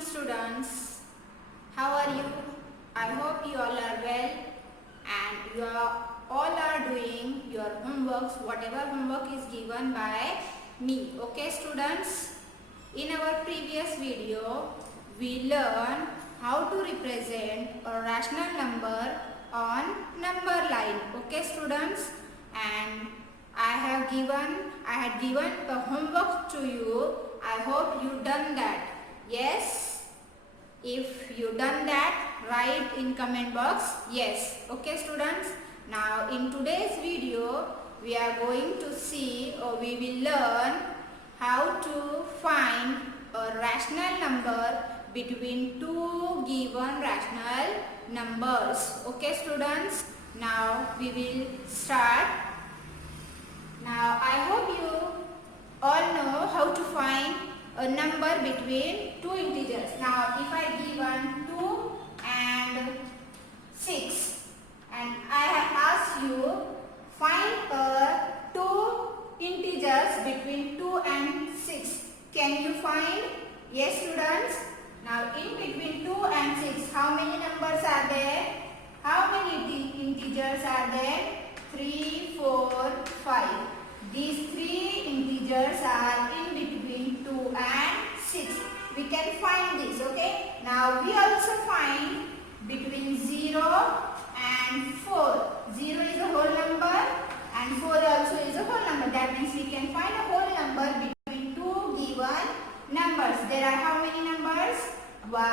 students. How are you? I hope you all are well and you are all are doing your homeworks, whatever homework is given by me. Okay students? In our previous video, we learned how to represent a rational number on number line. Okay students? And I had given the homework to you. I hope you done that. Yes? If you done that, write in comment box yes. Okay students? Now in today's video, we are going to see or we will learn how to find a rational number between two given rational numbers. Okay students? Now we will start. Now I hope you all know how to find a number between two integers. Now if I given 2 and 6 and I have asked you find two integers between 2 and 6. Can you find? Yes students. Now in between 2 and 6 how many numbers are there? How many integers are there? 3, 4, 5. These three integers are in between 2 and 6. We can find this, okay? Now we also find between 0 and 4. 0 is a whole number and 4 also is a whole number. That means we can find a whole number between two given numbers. There are how many numbers? 1,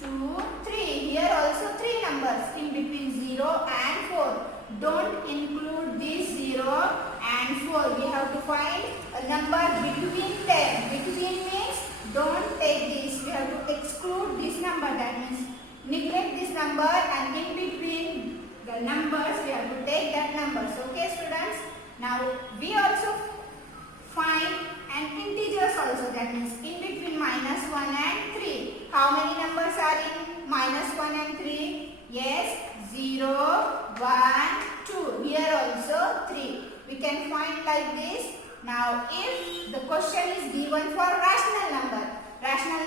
2, 3. Here also 3 numbers in between 0 and 4. Don't include this 0 and 4. We have to find a number between them. Between means don't take this. We have to exclude this number. That means neglect this number and in between the numbers we have to take that numbers. Okay students? Now we also find an integers also. That means in between minus 1 and 3. How many numbers are in minus 1 and 3? Yes, 0, 1, 2. Here also 3. We can find like this. Now if the question is given for rational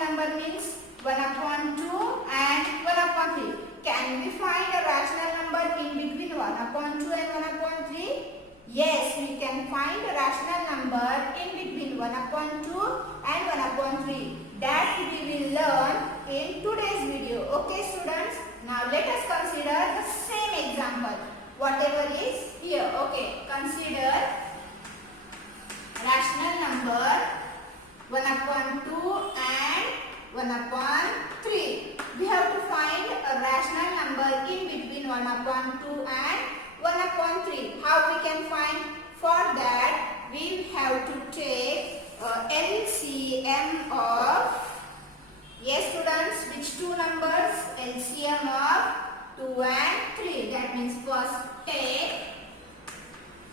number means 1 upon 2 and 1 upon 3. Can we find a rational number in between 1 upon 2 and 1 upon 3? Yes, we can find a rational number in between 1 upon 2 and 1 upon 3. That we will learn in today's video. Okay students? Now let us consider the same example. Whatever is here. Okay, consider rational number 1 upon 2 and 1 upon 3. We have to find a rational number in between 1 upon 2 and 1 upon 3. How we can find? For that we have to take LCM of, yes students, which two numbers? LCM of 2 and 3. That means first take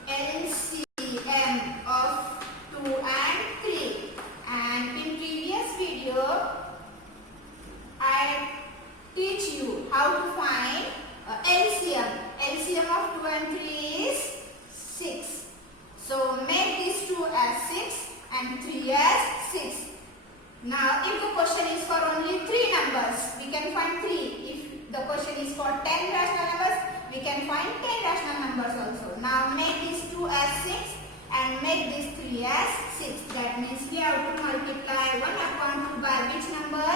LCM of 2 and 3. And in previous video I teach you how to find LCM. LCM of 2 and 3 is 6. So make these 2 as 6 and 3 as 6. Now if the question is for only 3 numbers, we can find 3. If the question is for 10 rational numbers, we can find 10 rational numbers also. Now make these 2 as 6 and make these 3 as 6. That means we have to multiply 1 upon 2 by which number?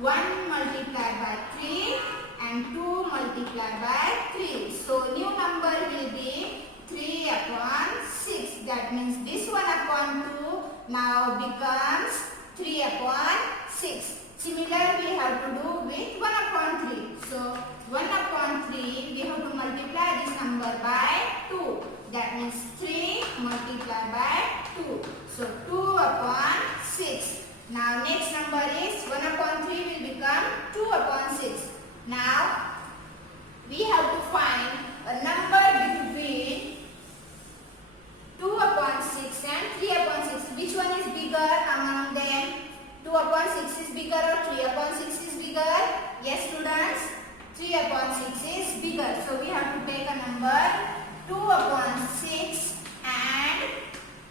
1 multiplied by 3 and 2 multiplied by 3. So new number will be 3 upon 6. That means this 1 upon 2 now becomes 3 upon 6. Similar we have to do with 1 upon 3. So 1 upon 3 we have to multiply this number by 2. That means 3 multiplied by 2. So 2 upon 6. Now next number is 1 upon 3 will become 2 upon 6. Now we have to find a number between 2 upon 6 and 3 upon 6. Which one is bigger among them? 2 upon 6 is bigger or 3 upon 6 is bigger? Yes students, 3 upon 6 is bigger. So we have to take a number 2 upon 6 and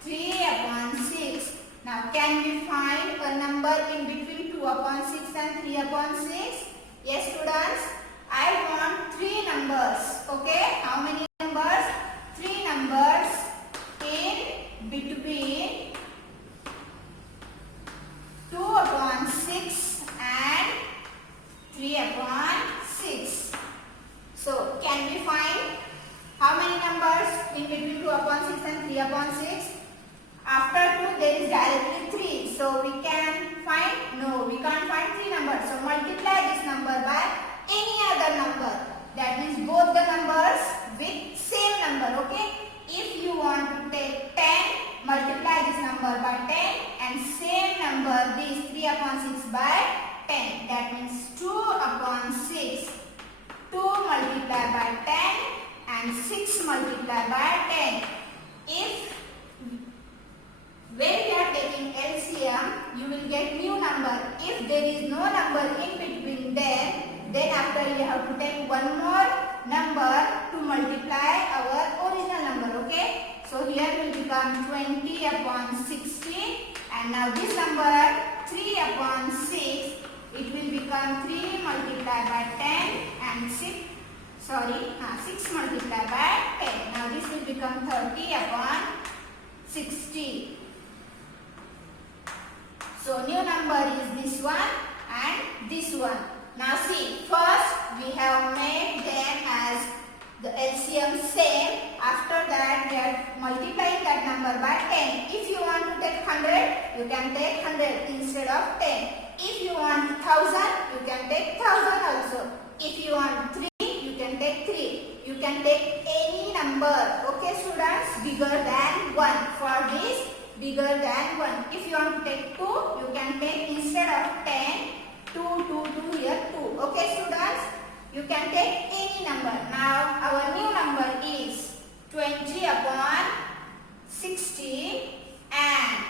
3 upon 6. Now can we find a number in between 2 2 upon 6 and 3 upon 6? Yes students, I want 3 numbers. Okay, how many numbers? 3 numbers in between 2 upon 6 and 3 upon 6. So, can we find how many numbers in between 2 upon 6 and 3 upon 6? After 2 there is directly 3. So, we can find? No, we can't find 3 numbers. So, multiply this number by any other number. That means both the numbers with same number. Okay. If you want to take 10, multiply this number by 10 and same number this 3 upon 6 by 10. That means 2 upon 6. 2 multiplied by 10 and 6 multiplied by 10. If when we are taking LCM, you will get new number. If there is no number in between them, then after you have to take one more number to multiply our original number. Okay. So here will become 20 upon 60 and now this number 3 upon 6, it will become 3 multiplied by 10 and 6 multiplied by 10. Now this will become 30 upon 60. So new number is this one and this one. Now see, first we have made them as the LCM same. After that we are multiplying that number by 10. If you want to take 100, you can take 100 instead of 10. If you want 1000, you can take 1000 also. If you want 3, you can take 3. You can take any number. Okay students, bigger than 1. For this, bigger than 1. If you want to take 2, you can take instead of 10, 2 here 2. Okay students, you can take any number. Now our new number is 20 upon 60 and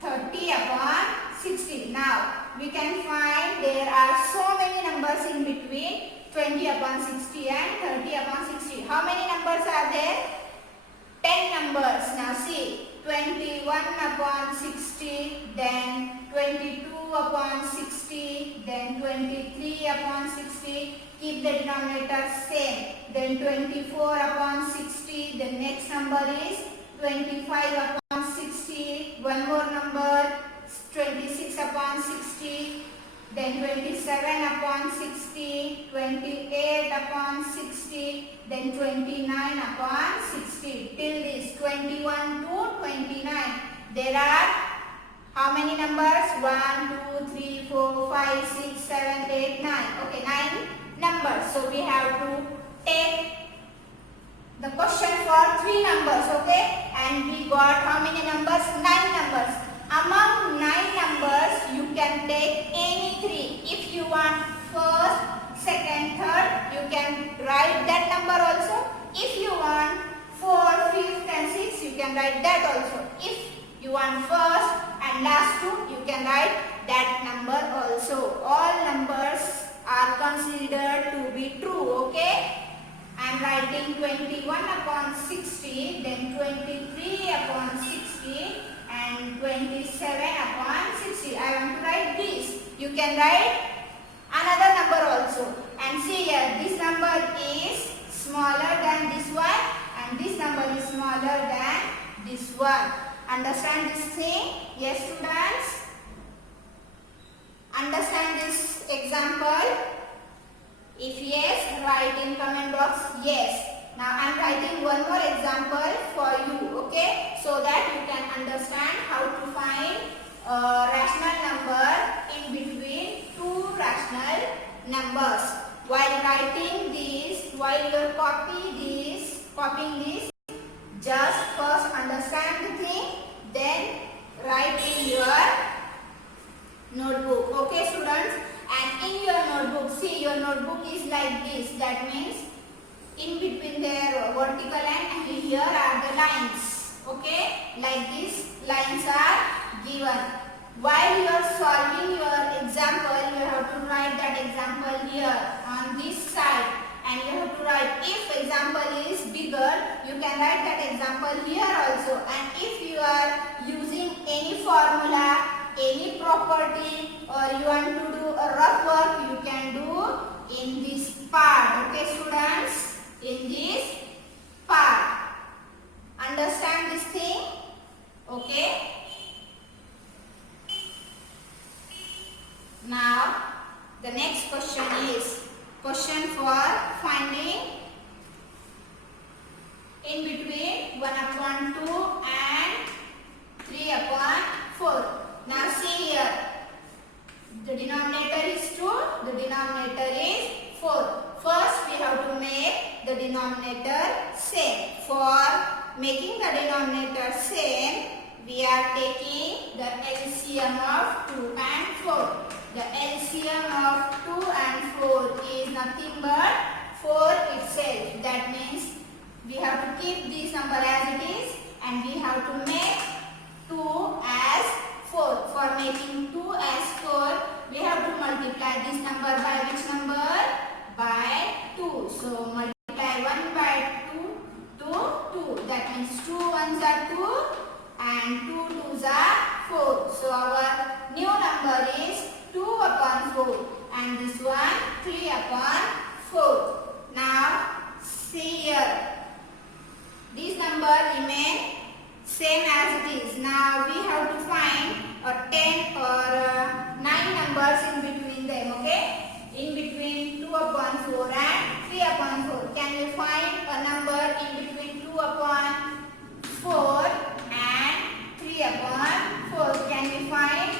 30 upon 60. Now we can find there are so many numbers in between 20 upon 60 and 30 upon 60. How many numbers are there? 10 numbers. Now see, 21 upon 60, then 22 upon 60, then 23 upon 60. Keep the denominator same. Then 24 upon 60. The next number is 25 upon 60. One more number, 26 upon 60. Then 27 upon 60. 28 upon 60. Then 29 upon 60. Till this 21 to 29. There are how many numbers? 1, 2, 3, 4, 5, 6, 7, 8, 9. Okay, 9 numbers. So we have to take the question for 3 numbers. Okay, and we got how many numbers? 9 numbers. Among 9 numbers, you can take any 3. If you want first, second, third, you can write that number also. If you want 4, 5th and 6th, you can write that also. If you want first and last 2, you can write that number also. All numbers are considered to be true. Okay, I am writing 21 upon 60, then 23 upon 60 and 27 upon 60. I want to write this. You can write another number also. And see here, this number is smaller than this one and this number is smaller than this one. Understand this thing? Yes students? Understand this example? If yes, write in comment box yes. Now I am writing one more example for you, okay? So that you can understand how to find a rational number in between 2 rational numbers. While writing this, while you are copying this, just first understand the thing, then write in your notebook. Okay students? And in your notebook, see your notebook is like this. That means in between their vertical and here are the lines. Okay? Like this lines are given. While you are solving your example, you have to write that example here on this side. And you have to write, if example is bigger, you can write that example here also. And if you are using any formula, any property, or you Now the next question is question for finding in between 1 upon 2 and 3 upon 4. Now see here, the denominator is 2, the denominator is 4. First we have to make the denominator same. For making the denominator same, we are taking the LCM of 2 and 4. The LCM of 2 and 4 is nothing but 4 itself. That means we have to keep this number as it is and we have to make 2 as 4. For making 2 as 4, we have to multiply this number by which number? By 2. So multiply 1 by 2 to 2. That means 2 ones are 2 and 2 twos are 4. So our new number is 2 upon 4 and this one 3 upon 4. Now see here, this number remain same as it is. Now we have to find 10 or 9 numbers in between them, okay? In between 2 upon 4 and 3 upon 4. Can we find a number in between 2 upon 4 and 3 upon 4? Can we find?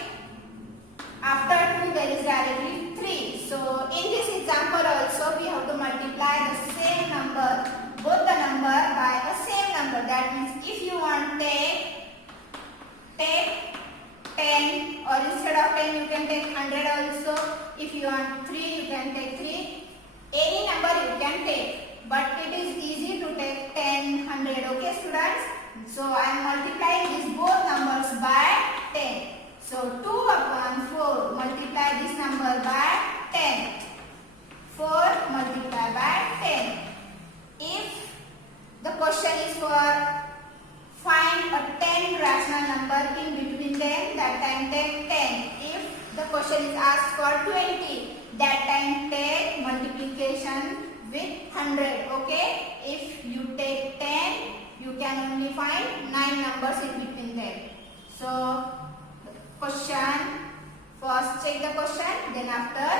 After 2 there is directly 3. So in this example also we have to multiply the same number, both the number by the same number. That means if you want take 10 or instead of 10 you can take 100 also. If you want 3 you can take 3. Any number you can take. But it is easy to take 10, 100. Okay students? So I am multiplying these both numbers by 10. So 2 upon 4 multiply this number by 10. 4 multiply by 10. If the question is for find a 10 rational number in between them, that time take 10. If the question is asked for 20, that time take multiplication with 100. Okay? If you take 10, you can only find 9 numbers in between them. So question, first check the question, then after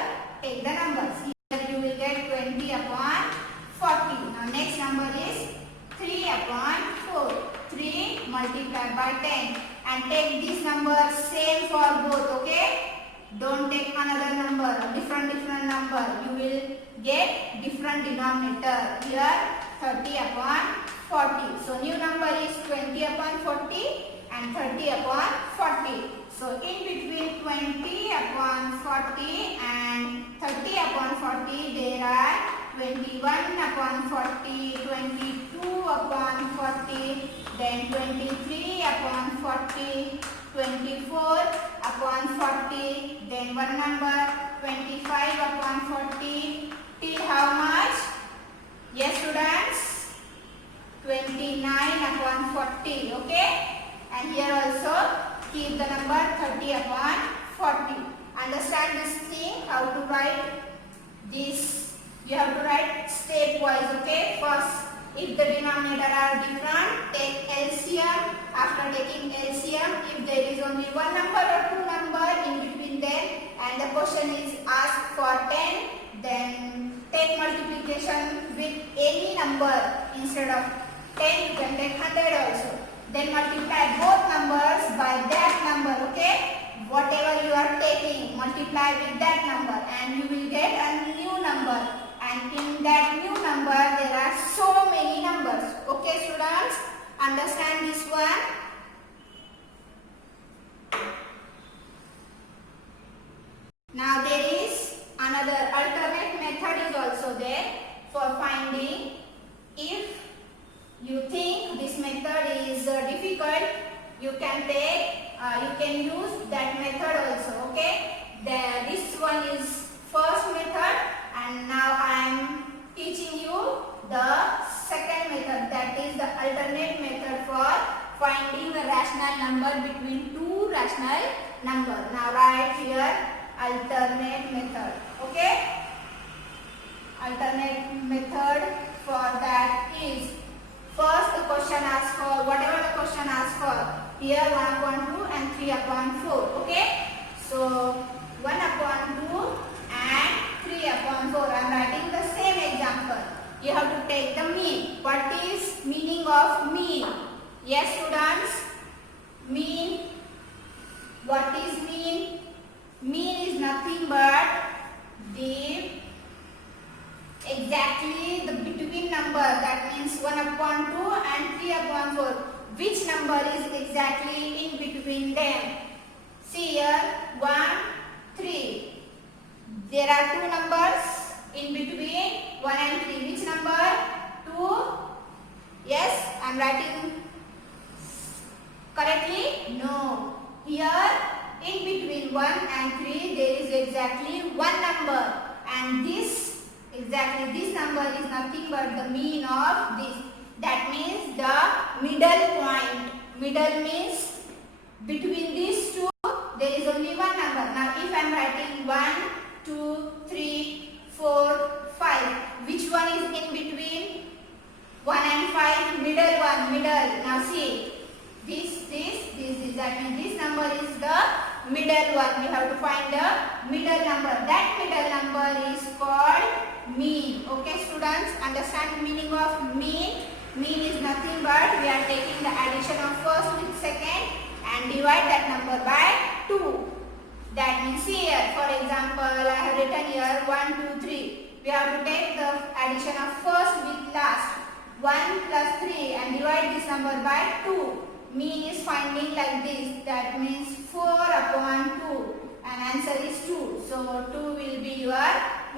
take the numbers. Here you will get 20 upon 40. Now next number is 3 upon 4. 3 multiplied by 10 and take this number same for both, okay? Don't take another number, different number. You will get different denominator. Here 30 upon 40. So new number is 20 upon 40 and 30 upon 40. So in between 20 upon 40 and 30 upon 40 there are 21 upon 40, 22 upon 40, then 23 upon 40, 24 upon 40, then one number 25 upon 40 till how much? Yes students, 29 upon 40, okay? And here also keep the number 30 upon 40. Understand this thing, how to write this. You have to write stepwise, okay? First, if the denominator are different, take LCM. After taking LCM, if there is only one number or two number in between them and the question is asked for 10, then take multiplication with any number. Instead of 10, you can take 100 also. Then multiply both numbers by that number, okay? Whatever you are taking, multiply with that number and you will get a new number. And in that new number, there are so many numbers. Okay, students? Understand this one? Now, there is another alternate method is also there for finding. If you think this method is difficult, you can use that method also. Okay? This one is first method. And now I am teaching you the second method, that is the alternate method for finding a rational number between two rational numbers. Now write here alternate method, okay? Alternate method for that is, first the question asks for, whatever the question asks for, here 1 upon 2 and 3 upon 4, okay? So 1 upon 1 upon 2 and 3 upon 4. Which number is exactly in between them? See here, 1, 3. There are two numbers in between 1 and 3. Which number? 2. Yes, I am writing correctly? No. Here, in between 1 and 3, there is exactly one number. And this number is nothing but the mean of this. That means the middle point. Middle means between these two, there is only one number. Now, if I am writing 1, 2, 3, 4, 5, which one is in between 1 and 5? Middle one, middle. Now, see. This. That means this number is the middle one. We have to find the middle number. That middle number is called mean. Okay, students, understand the meaning of mean? Mean is nothing but we are taking the addition of first with second and divide that number by 2. That means here, for example, I have written here 1, 2, 3. We have to take the addition of first with last. 1 plus 3 and divide this number by 2. Mean is finding like this. That means 4 upon 2. And answer is 2. So 2 will be your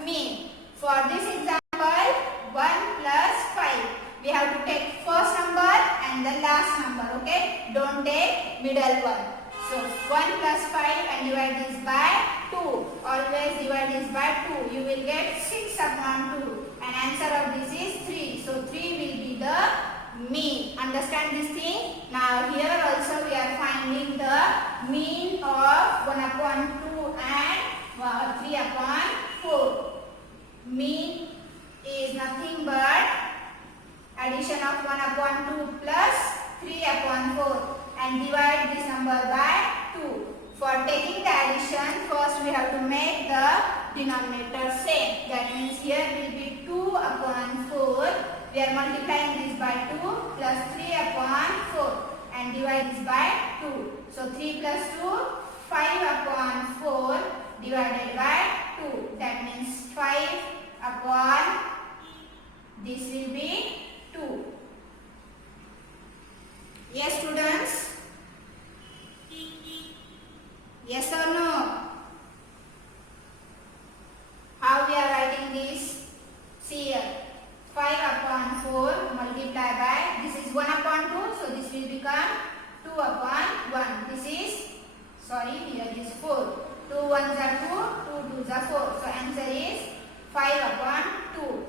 mean. For this example, 1 plus 5. We have to take first number and the last number. Okay. Don't take middle one. So 1 plus 5 and divide this by 2. Always divide this by 2. You will get 6 upon 2. And answer of this is 3. So 3 will be the mean. Understand this thing? Now here also we are finding the mean of 1 upon 2 and 3 upon 4. Mean is nothing but addition of 1 upon 2 plus 3 upon 4 and divide this number by 2. For taking the addition, first we have to make the denominator same. That means here will be 2 upon 4. We are multiplying this by 2 plus 3 upon 4 and divide this by 2. So 3 plus 2, 5 upon 4 divided by 2. That means 5 upon, this will be 2. Yes, students? Yes or no? How we are writing this? See here. 5 upon 4 multiply by, this is 1 upon 2, so this will become 2 upon 1. This is, sorry, here is 4. 2 1s are 2, 2 2s are 4. So answer is 5 upon 2.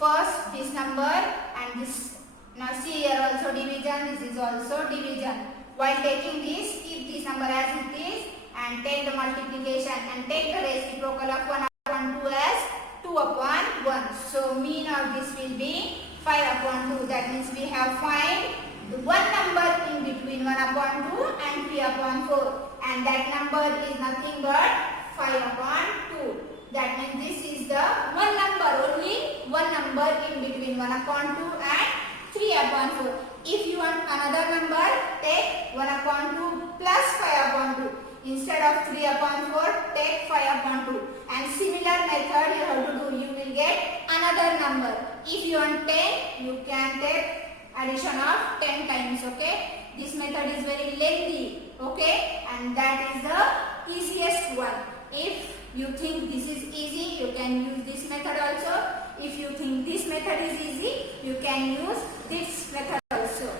First this number and this. Now see here also division, this is also division. While taking this, keep this number as it is and take the multiplication and take the reciprocal of 1 upon 2 as 2 upon 1. So mean of this will be 5 upon 2. That means we have find the one number in between 1 upon 2 and 3 upon 4. And that number is nothing but 5 upon 2. That means this is the one number, only one number in between 1 upon 2 and 3 upon 4. If you want another number, take 1 upon 2 plus 5 upon 2. Instead of 3 upon 4, take 5 upon 2. And similar method you have to do. You will get another number. If you want 10, you can take addition of 10 times. Okay. This method is very lengthy. Okay. And that is the easiest one. If you think this is easy, you can use this method also. If you think this method is easy, you can use this method also.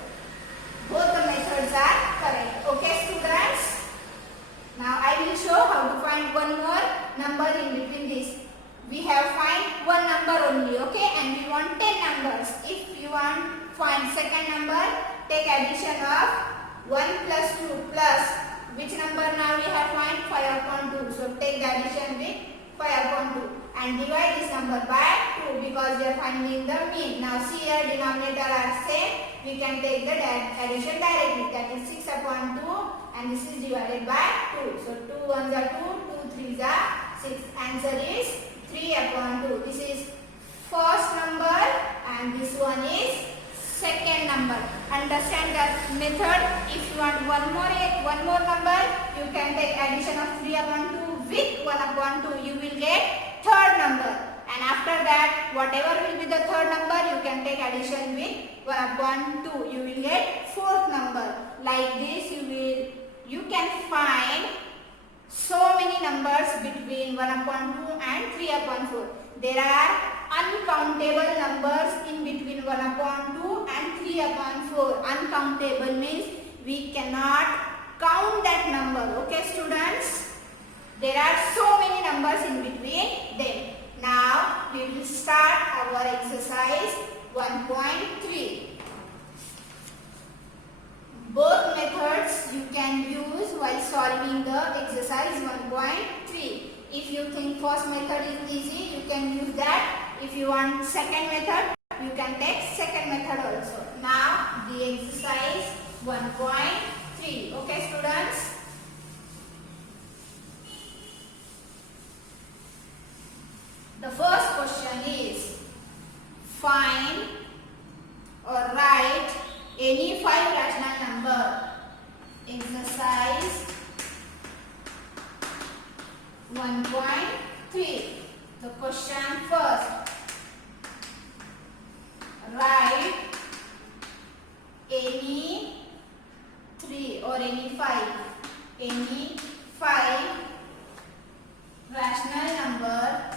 Both the methods are correct. Okay, students? Now I will show how to find one more number in between this. We have find one number only, okay, and we want 10 numbers. If you want find second number, take addition of 1 plus 2 plus which number now we have find 5 upon 2. So take the addition with 5 upon 2 and divide this number by 2 because we are finding the mean. Now see here denominator are same. We can take the addition directly. That is 6 upon 2 and this is divided by 2. So 2 1s are 2, 2 3s are 6. Answer is 3 upon 2. This is first number and this one is second number. Understand that method. If you want one more number, you can take addition of 3 upon 2 with 1 upon 2. You will get third number. and after that whatever will be the third number, you can take addition with 1 upon 2. You will get fourth number. Like this you can find so many numbers between 1 upon 2 and 3 upon 4. There are uncountable numbers in between 1 upon 2 and 3 upon 4. Uncountable means we cannot count that number. Okay students? There are so many numbers in between them. Now we will start our exercise 1.3. Both methods you can use while solving the exercise 1.3. If you think first method is easy, you can use that. If you want second method, you can take second method also. Now the exercise 1.3. Okay students? The first question is, find or write any 5 rational number. Exercise 1.3. The question first. Write any 3 or any 5. Any 5 rational number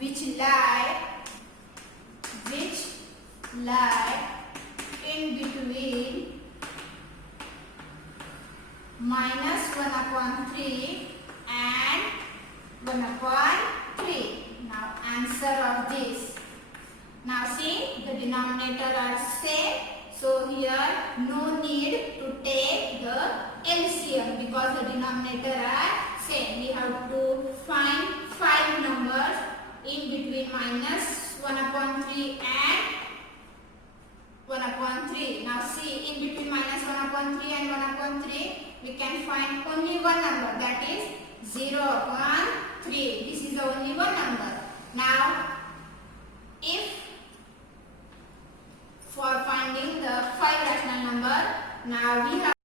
which lie in between minus 1 upon 3 and 1 upon 3. Now answer of this. Now see, the denominator are same. So here no need to take the LCM because the denominator are same. We have to find 5 numbers in between minus 1 upon 3 and 1 upon 3. Now see, in between minus 1 upon 3 and 1 upon 3, we can find only one number, that is 0 upon 3. This is the only one number. Now, if for finding the 5 rational number, now we have